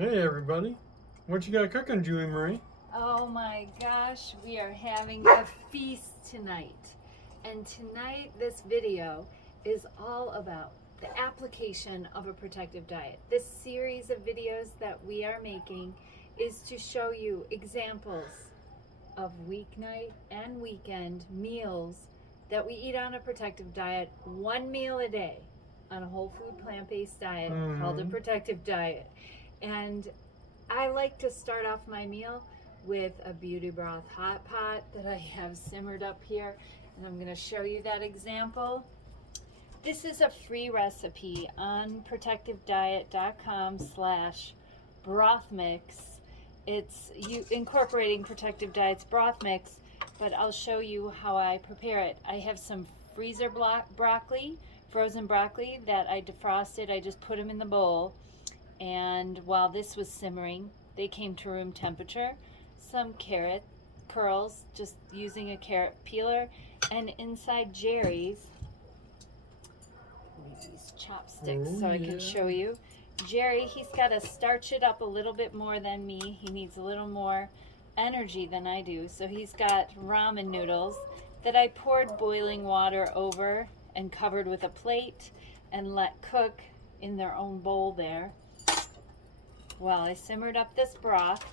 Hey everybody, what you got cooking, Julie Marie? Oh my gosh, we are having a feast tonight. And tonight, this video is all about the application of a protective diet. This series of videos that we are making is to show you examples of weeknight and weekend meals that we eat on a protective diet, one meal a day on a whole food plant-based diet called a protective diet. And I like to start off my meal with a beauty broth hot pot that I have simmered up here, and I'm going to show you that example. This is a free recipe on protectivediet.com/broth mix. It's incorporating Protective Diet's broth mix, but I'll show you how I prepare it. I have some freezer broccoli, frozen broccoli that I defrosted. I just put them in the bowl. And while this was simmering, they came to room temperature. Some carrot curls, just using a carrot peeler. And inside Jerry's, these chopsticks so I can show you. Jerry, he's got to starch it up a little bit more than me. He needs a little more energy than I do. So he's got ramen noodles that I poured boiling water over and covered with a plate and let cook in their own bowl there. Well, I simmered up this broth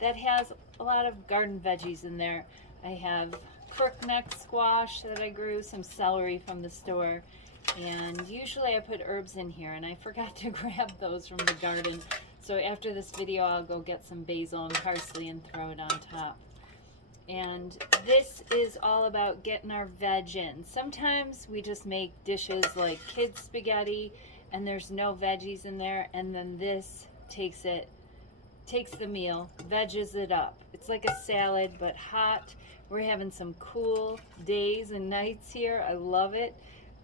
that has a lot of garden veggies in there. I have crookneck squash that I grew, some celery from the store, and usually I put herbs in here, and I forgot to grab those from the garden. So after this video, I'll go get some basil and parsley and throw it on top. And this is all about getting our veg in. Sometimes we just make dishes like kids spaghetti, and there's no veggies in there, and then this takes the meal, veggies it up. It's like a salad, but hot. We're having some cool days and nights here. I love it.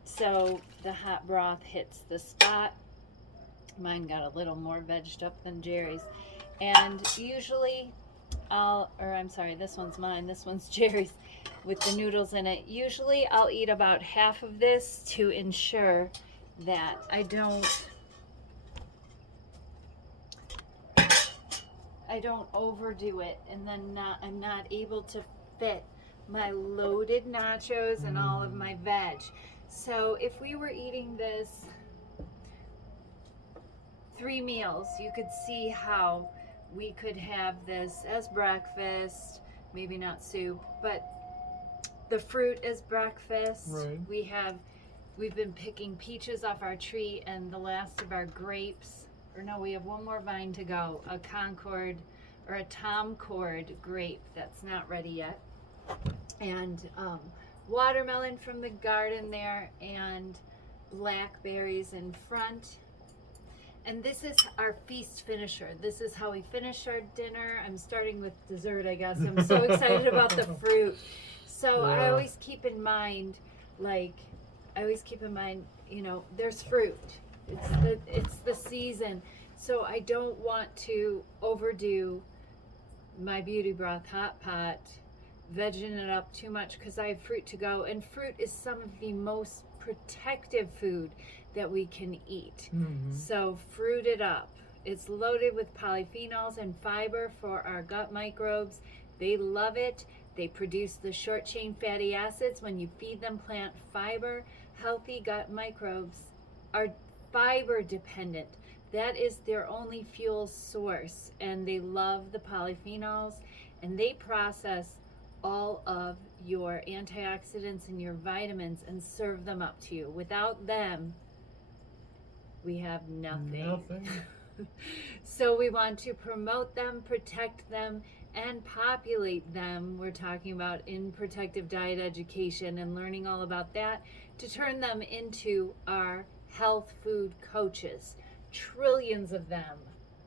So the hot broth hits the spot. Mine got a little more vegged up than Jerry's. And usually this one's mine, this one's Jerry's with the noodles in it. Usually I'll eat about half of this to ensure that I don't overdo it, and then I'm not able to fit my loaded nachos and all of my veg. So if we were eating this 3 meals, you could see how we could have this as breakfast, maybe not soup, but the fruit as breakfast. Right. We've been picking peaches off our tree, and the last of our grapes, or no, we have one more vine to go, a Concord or a Tom Cord grape that's not ready yet, and watermelon from the garden there, and blackberries in front. And this is our feast finisher. This is how we finish our dinner. I'm starting with dessert, I guess. I'm so excited about the fruit. So I always keep in mind, there's fruit. It's the season. So I don't want to overdo my beauty broth hot pot, vegging it up too much, because I have fruit to go. And fruit is some of the most protective food that we can eat. So fruit it up. It's loaded with polyphenols and fiber for our gut microbes. They love it. They produce the short chain fatty acids. When you feed them plant fiber, healthy gut microbes are fiber dependent. That is their only fuel source, and they love the polyphenols, and they process all of your antioxidants and your vitamins and serve them up to you. Without them, we have nothing. So we want to promote them, protect them, and populate them. We're talking about in protective diet education and learning all about that to turn them into our health food coaches. Trillions of them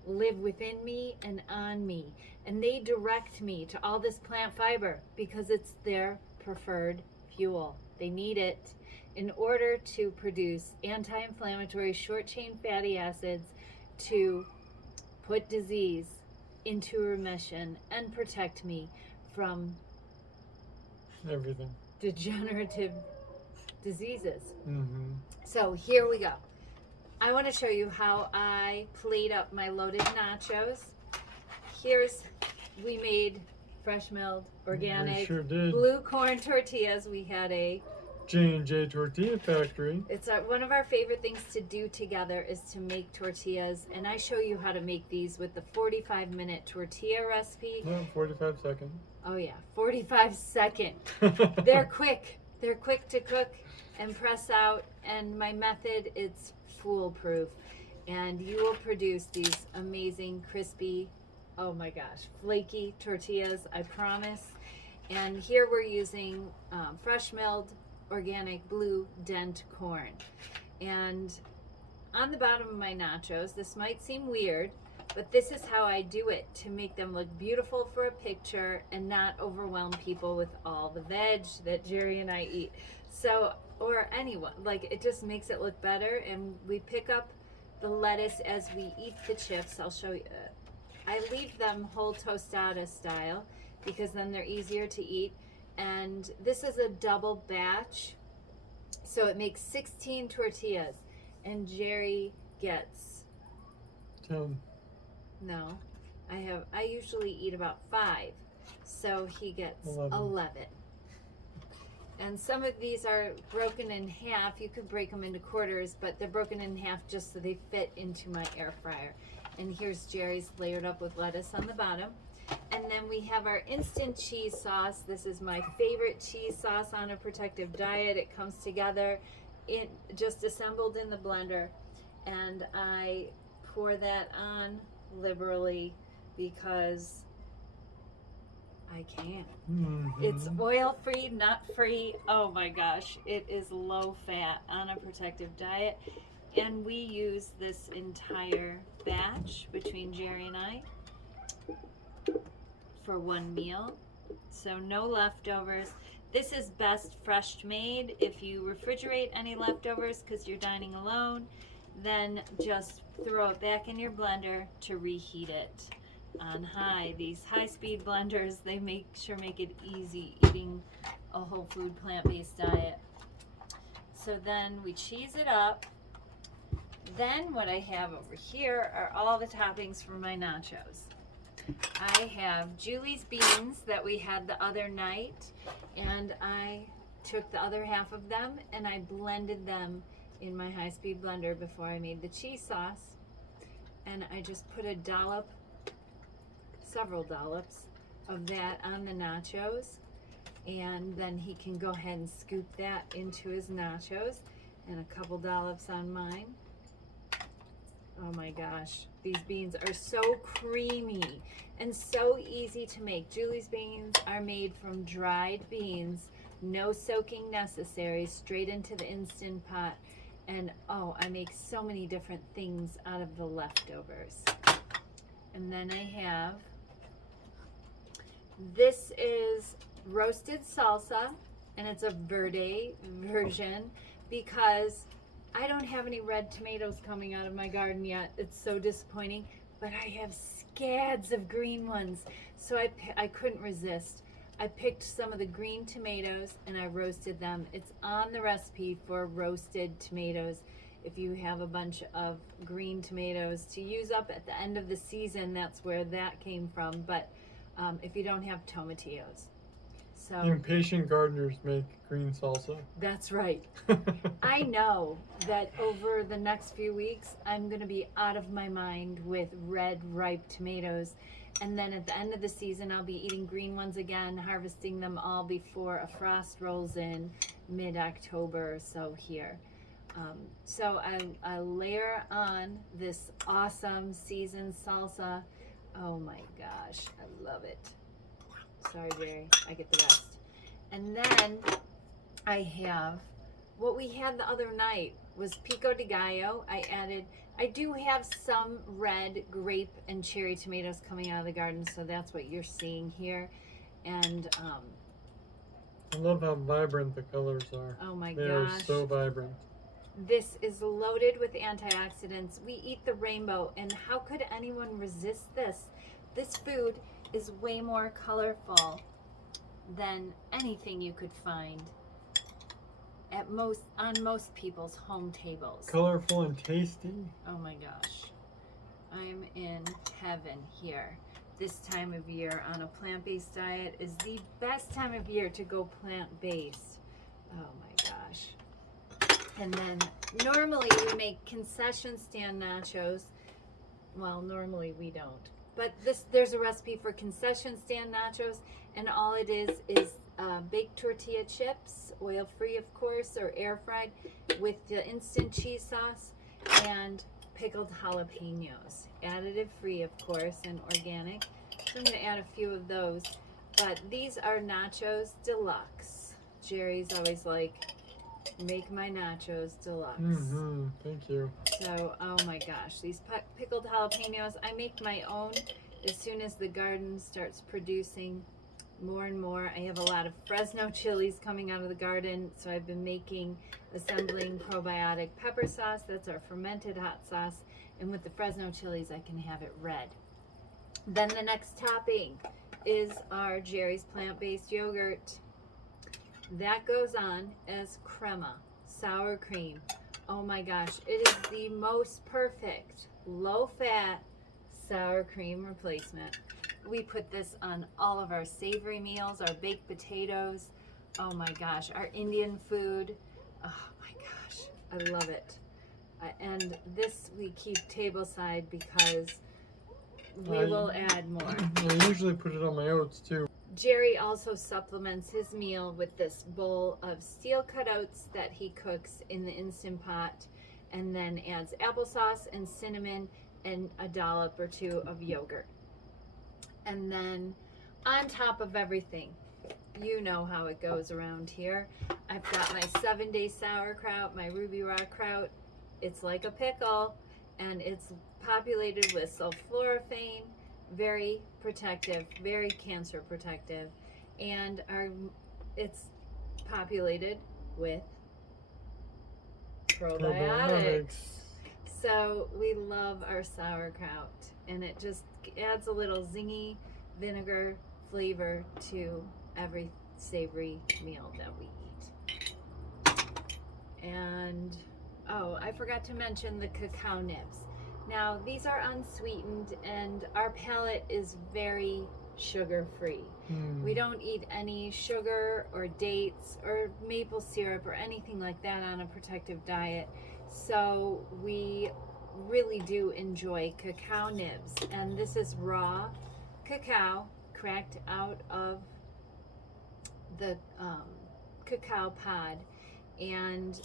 live within me and on me, and they direct me to all this plant fiber because it's their preferred fuel. They need it in order to produce anti-inflammatory short-chain fatty acids to put disease into remission and protect me from Everything. degenerative diseases. Mm-hmm. So here we go. I want to show you how I plate up my loaded nachos. We made fresh milled, organic, We sure did. blue corn tortillas. We had a J&J Tortilla Factory. It's one of our favorite things to do together is to make tortillas, and I show you how to make these with the 45-minute tortilla recipe. No, 45 seconds. Oh yeah, 45 second. They're quick. They're quick to cook and press out, and my method it's foolproof, and you will produce these amazing crispy, oh my gosh, flaky tortillas, I promise. And here we're using fresh milled organic blue dent corn. And on the bottom of my nachos, this might seem weird, but this is how I do it to make them look beautiful for a picture and not overwhelm people with all the veg that Jerry and I eat. So, or anyone, like it just makes it look better. And we pick up the lettuce as we eat the chips. I'll show you. I leave them whole tostada style because then they're easier to eat. And this is a double batch, so it makes 16 tortillas, and Jerry gets 10. no, I usually eat about 5, so he gets 11. And some of these are broken in half. You could break them into quarters, but they're broken in half just so they fit into my air fryer. And here's Jerry's layered up with lettuce on the bottom. And then we have our instant cheese sauce. This is my favorite cheese sauce on a protective diet. It comes together just assembled in the blender, and I pour that on liberally because I can. It's oil-free, nut-free. Oh my gosh, it is low fat on a protective diet. And we use this entire batch between Jerry and I for one meal, so no leftovers. This is best fresh made. If you refrigerate any leftovers because you're dining alone, then just throw it back in your blender to reheat it on high. These high-speed blenders, they make it easy eating a whole food plant-based diet. So then we cheese it up. Then what I have over here are all the toppings for my nachos. I have Julie's beans that we had the other night, and I took the other half of them and I blended them in my high-speed blender before I made the cheese sauce. And I just put a dollop, several dollops of that on the nachos, and then he can go ahead and scoop that into his nachos, and a couple dollops on mine. Oh my gosh, these beans are so creamy and so easy to make. Julie's beans are made from dried beans, no soaking necessary, straight into the Instant Pot. And oh, I make so many different things out of the leftovers. And then I have, this is roasted salsa, and it's a verde version because I don't have any red tomatoes coming out of my garden yet. It's so disappointing, but I have scads of green ones, so I couldn't resist. I picked some of the green tomatoes and I roasted them. It's on the recipe for roasted tomatoes. If you have a bunch of green tomatoes to use up at the end of the season, that's where that came from. But if you don't have tomatillos. So Impatient gardeners make green salsa. that's right. I know that over the next few weeks, I'm going to be out of my mind with red, ripe tomatoes. And then at the end of the season, I'll be eating green ones again, harvesting them all before a frost rolls in mid-October or so here. So I layer on this awesome seasoned salsa. Oh my gosh, I love it. Sorry, Jerry, I get the rest. And then I have, what we had the other night was pico de gallo. I do have some red grape and cherry tomatoes coming out of the garden, so that's what you're seeing here. And I love how vibrant the colors are. oh my They gosh. are so vibrant. This is loaded with antioxidants. We eat the rainbow, and how could anyone resist this? This food is way more colorful than anything you could find on most people's home tables. Colorful and tasty. Oh my gosh. I'm in heaven here. This time of year on a plant-based diet is the best time of year to go plant-based. Oh my gosh. And then normally we make concession stand nachos. Well, normally we don't. But there's a recipe for concession stand nachos, and all it is baked tortilla chips, oil-free of course, or air-fried, with the instant cheese sauce and pickled jalapenos. Additive-free of course, and organic. So I'm going to add a few of those. But these are Nachos Deluxe. Jerry's always like, make my nachos deluxe. Thank you. So, oh my gosh, these pickled jalapenos, I make my own as soon as the garden starts producing more and more. I have a lot of Fresno chilies coming out of the garden, so I've been assembling probiotic pepper sauce. That's our fermented hot sauce, and with the Fresno chilies, I can have it red. Then the next topping is our Jerry's plant-based yogurt. That goes on as crema, sour cream. Oh my gosh, it is the most perfect low-fat sour cream replacement. We put this on all of our savory meals, our baked potatoes. Oh my gosh, our Indian food. Oh my gosh, I love it. And this we keep tableside because we will add more. I usually put it on my oats too. Jerry also supplements his meal with this bowl of steel cutouts that he cooks in the Instant Pot, and then adds applesauce and cinnamon and a dollop or two of yogurt. And then on top of everything, you know how it goes around here, I've got my 7-day sauerkraut, my ruby rock kraut. It's like a pickle, and it's populated with sulforaphane, very protective, very cancer protective, and it's populated with probiotics. So we love our sauerkraut, and it just adds a little zingy vinegar flavor to every savory meal that we eat. And oh, I forgot to mention the cacao nibs. Now, these are unsweetened, and our palate is very sugar-free. We don't eat any sugar or dates or maple syrup or anything like that on a protective diet. So we really do enjoy cacao nibs. And this is raw cacao cracked out of the cacao pod. And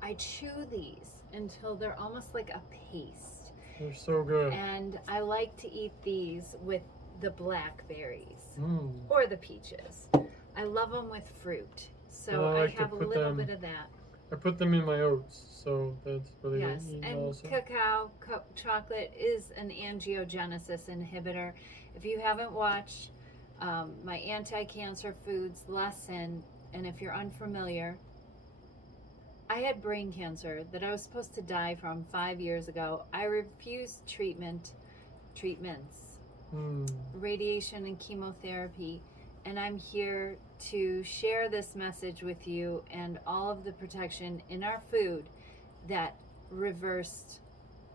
I chew these until they're almost like a paste. They're so good. And I like to eat these with the blackberries or the peaches. I love them with fruit. So I have a little bit of that. I put them in my oats, so that's really yes. easy And also. cacao chocolate is an angiogenesis inhibitor. If you haven't watched my anti-cancer foods lesson, and if you're unfamiliar, I had brain cancer that I was supposed to die from 5 years ago. I refused treatments, radiation and chemotherapy, and I'm here to share this message with you and all of the protection in our food that reversed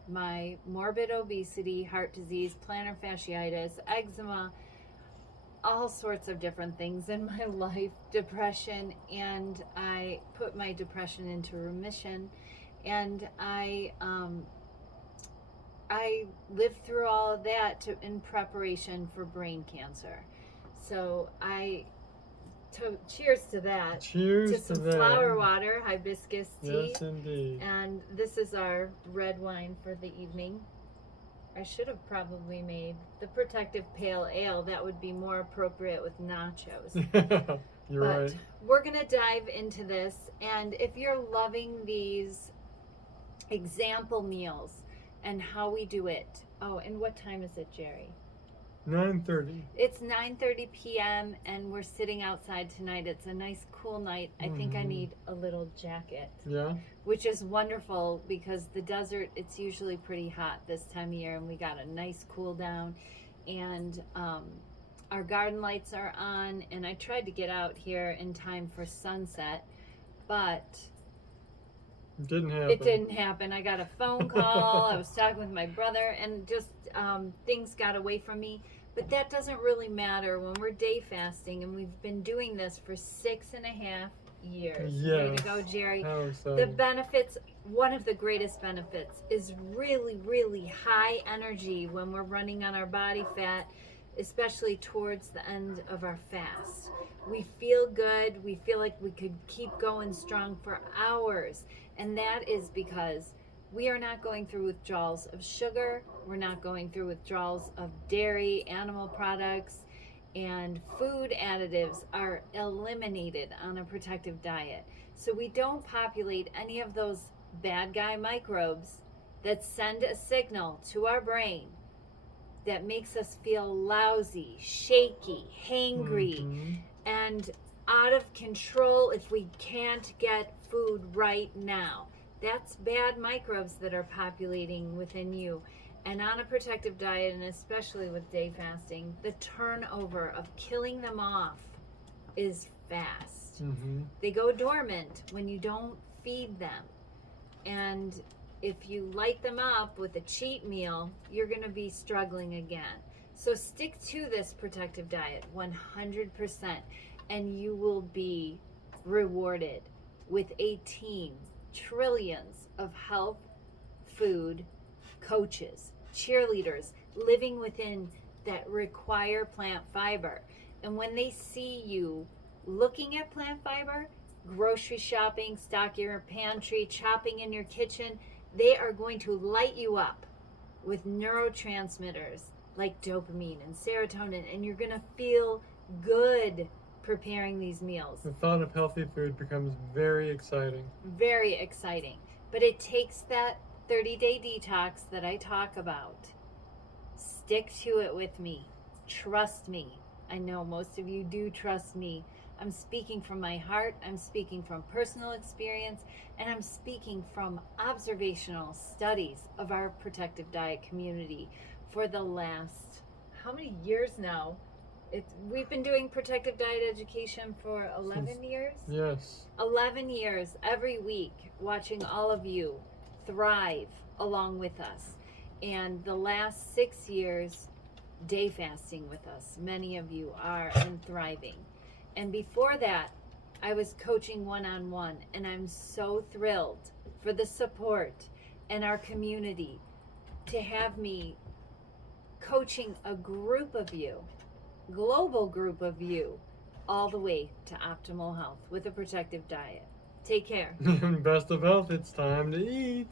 my morbid obesity, heart disease, plantar fasciitis, eczema, all sorts of different things in my life, depression, and I put my depression into remission, and I lived through all of that in preparation for brain cancer. So cheers to that. Cheers to some that. Flower water, hibiscus tea. Yes, indeed. And this is our red wine for the evening. I should have probably made the protective pale ale. That would be more appropriate with nachos. You're right. We're going to dive into this. And if you're loving these example meals and how we do it. Oh, and what time is it, Jerry? 9:30. It's 9:30 p.m. and we're sitting outside tonight. It's a nice cool night. I think I need a little jacket. Yeah. Which is wonderful because the desert, it's usually pretty hot this time of year, and we got a nice cool down. And our garden lights are on, and I tried to get out here in time for sunset, but Didn't happen. It didn't happen. I got a phone call. I was talking with my brother, and just things got away from me. But that doesn't really matter when we're day fasting, and we've been doing this for 6.5 years. Way to go, Jerry. How exciting. The benefits, one of the greatest benefits, is really, really high energy when we're running on our body fat, especially towards the end of our fast. We feel good. We feel like we could keep going strong for hours. And that is because we are not going through withdrawals of sugar. We're not going through withdrawals of dairy, animal products, and food additives are eliminated on a protective diet. So we don't populate any of those bad guy microbes that send a signal to our brain that makes us feel lousy, shaky, hangry, and out of control if we can't get food right now. That's bad microbes that are populating within you. And on a protective diet, and especially with day fasting, the turnover of killing them off is fast. They go dormant when you don't feed them. And if you light them up with a cheat meal, you're going to be struggling again. So stick to this protective diet 100%, and you will be rewarded with a team, trillions of health, food, coaches, cheerleaders living within that require plant fiber. And when they see you looking at plant fiber, grocery shopping, stocking your pantry, chopping in your kitchen, they are going to light you up with neurotransmitters like dopamine and serotonin, and you're going to feel good preparing these meals. The thought of healthy food becomes very exciting. Very exciting. But it takes that 30-day detox that I talk about. Stick to it with me. Trust me. I know most of you do trust me. I'm speaking from my heart. I'm speaking from personal experience. And I'm speaking from observational studies of our protective diet community for the last, how many years now? We've been doing protective diet education for 11 years? Yes. 11 years, every week, watching all of you thrive along with us. And the last 6 years, day fasting with us. Many of you are and thriving. And before that, I was coaching one-on-one, and I'm so thrilled for the support and our community to have me coaching a group of you, global group of you, all the way to optimal health with a protective diet. Take care. Best of health, it's time to eat.